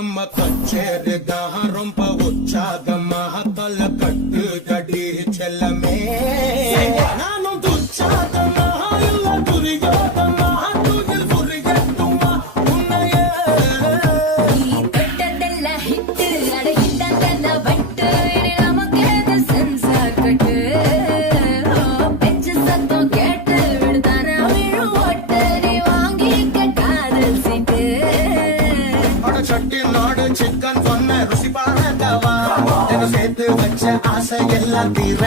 நம்ம கச்சேரிதான் ரொம்ப உற்சாகமாக தல கட்டு கடி செல்லமே நானும் துச்சாதமாக இல்ல துரியோதமாக தூயில் புரியட்டுமா உன்னையே நீ தொட்டதெல்லாம் ஹிட்டு அட ஹிட்டாங்கெல்லாம் வட்டு இனி நமக்கேது சென்சார் கட்டு பெஞ்சு சத்தம் கேட்டு விடுதானா விழு ஓட்டு நீ வாங்கிக்க காதல் சீட்டு சட்டி நாடு சிக்கன் சொன்ன ருசி பார்க்கவா சேர்த்து வச்ச ஆசை எல்லாம் தீர